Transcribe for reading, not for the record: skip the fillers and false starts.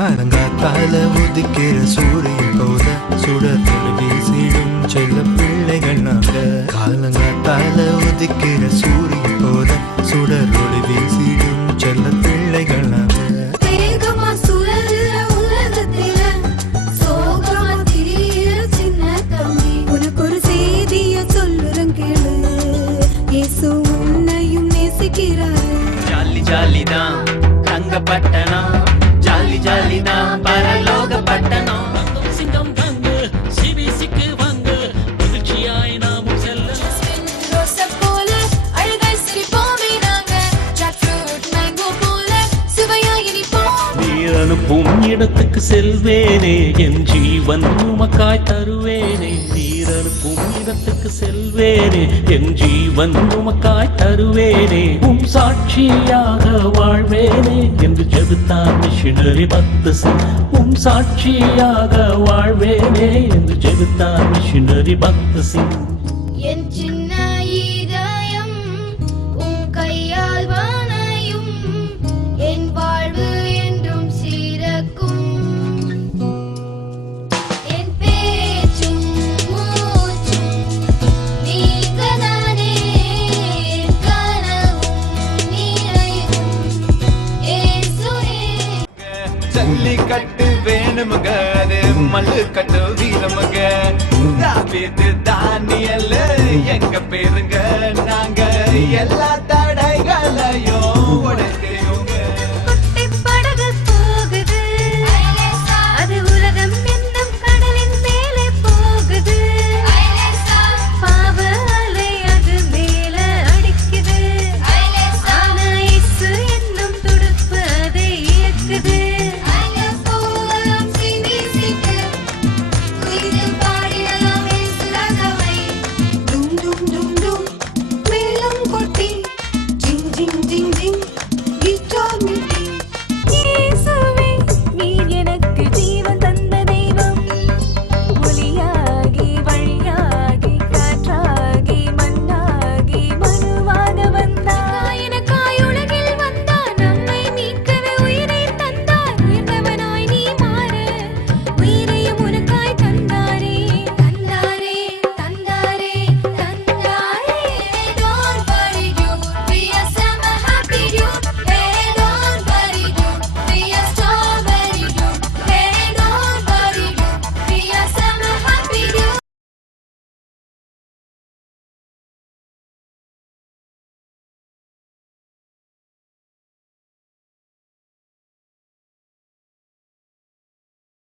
அலங்காத்தால உதிக்கிற சூரியன் போல சுடர் வீசிடும் செல்ல பிள்ளைகள் நாங்க. காலங்காத்தால உதிக்கிற சூரியன் போல சுடர் வீசிடும் செல்ல பிள்ளைகள் நாங்க. உனக்கு ஒரு செய்திய சொல்லுறேன் கேளு, இயேசு உன்னையும் நேசிக்கிறாரு. ஜாலி ஜாலி தான் தங்க பட்டணம், ஜாலி ஜாலி தான் பரலோக பட்டணம். சிங்கம் தாங்க சிபிசிக்கு வாங்க, மகிழ்ச்சியாய் நாமும் செல்ல. போல அழகாய் சிரிப்போமே நாங்க, ஜாக் ஃப்ரூட் மேங்கோ போல சுவையாய் இனிப்போம். நீர் அனுப்பும் இடத்துக்கு செல்வேனே, என் ஜீவன் உமக்காய் தருவேனே. நீர் அனுப்பும் இடத்துக்கு செல்வேனே, என் ஜீவன் உமக்காய் தருவேனே. உம் சாட்சியாக வாழ்வேனே என்று ஜெபித்தார் மிஷனரி பக்த சிங். உம் சாட்சியாக வாழ்வேனே என்று ஜெபித்தார் மிஷனரி பக்த சிங். என் சின்ன இதயம் உன் கையால் வணையும், என் வாழ்வு என்றும் சிறக்கும். என் பேச்சும் மூச்சும் நீங்கதானே, என் கனவும் நிறைவும் இயேசுவே. ஜல்லிக்கட்டு வேணுமுங்க, அது மல்லு கட்டு வீரமுங்க. தாவீது தானியேல் எங்க பேருங்க, நாங்க எல்லா